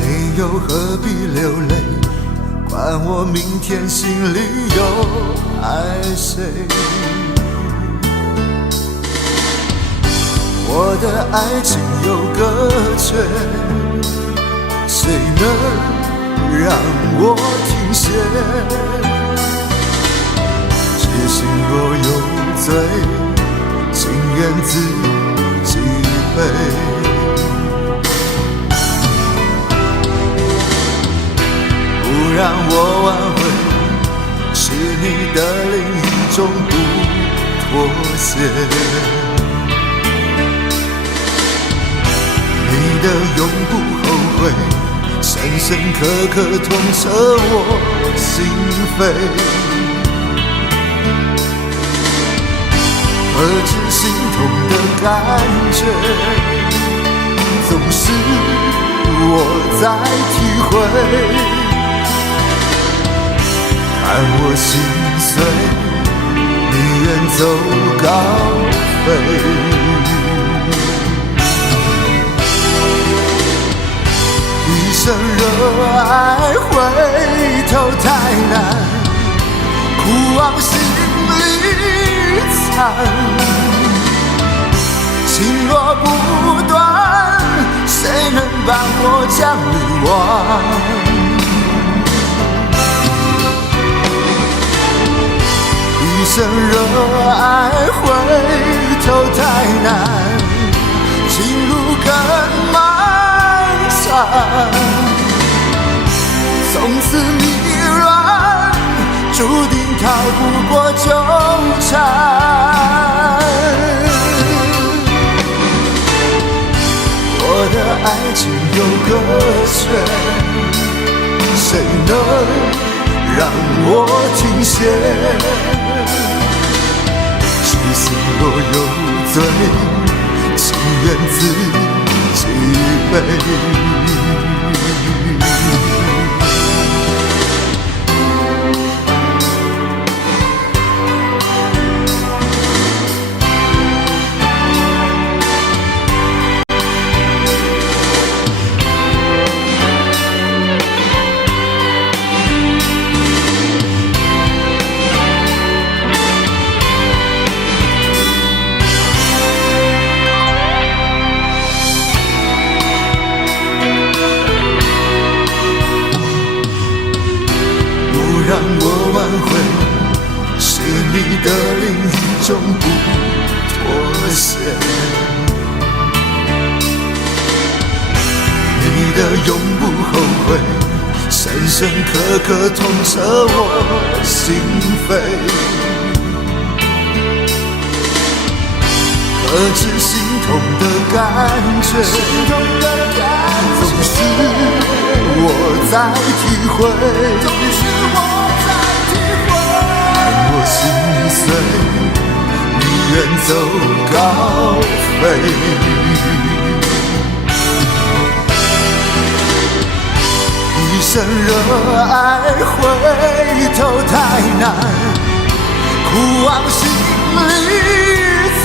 你又何必流泪？管我明天心里有爱谁？我的爱情有个缺，谁能让我停歇？痴心若有罪，情愿自己背。不让我挽回，是你的另一种不妥协。你的永不后悔，深深刻刻痛彻我心扉。何止心痛的感觉，总是我在体会。看我心碎，你远走高飞。一生热爱回头太难，苦往心里藏。情若不断，谁能帮我将你忘？一生热爱回头太难，情路更漫长。从此迷乱，注定逃不过纠缠。我的爱情有个缺，谁能让我停歇？痴心若有罪，情愿自己背。让我挽回，是你的另一种不妥协。你的永不后悔，深深刻刻痛彻我心扉。何止心痛的感觉，总是我在体会。我心碎，你远走高飞。一生热爱回头太难，苦往心里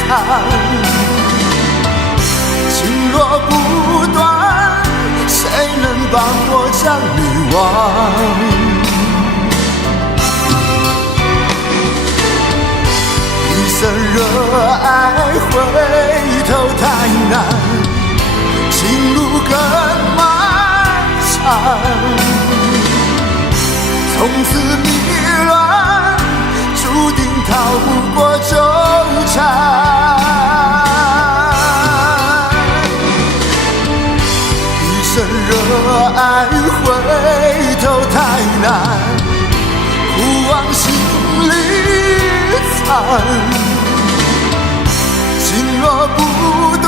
藏。情若不断，谁能帮我将你忘？一生热爱回头太难，情路更漫长。从此迷乱，注定逃不过纠缠。一生热爱回头太难，苦往心里藏。情若不断，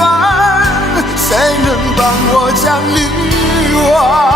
谁能帮我将你忘？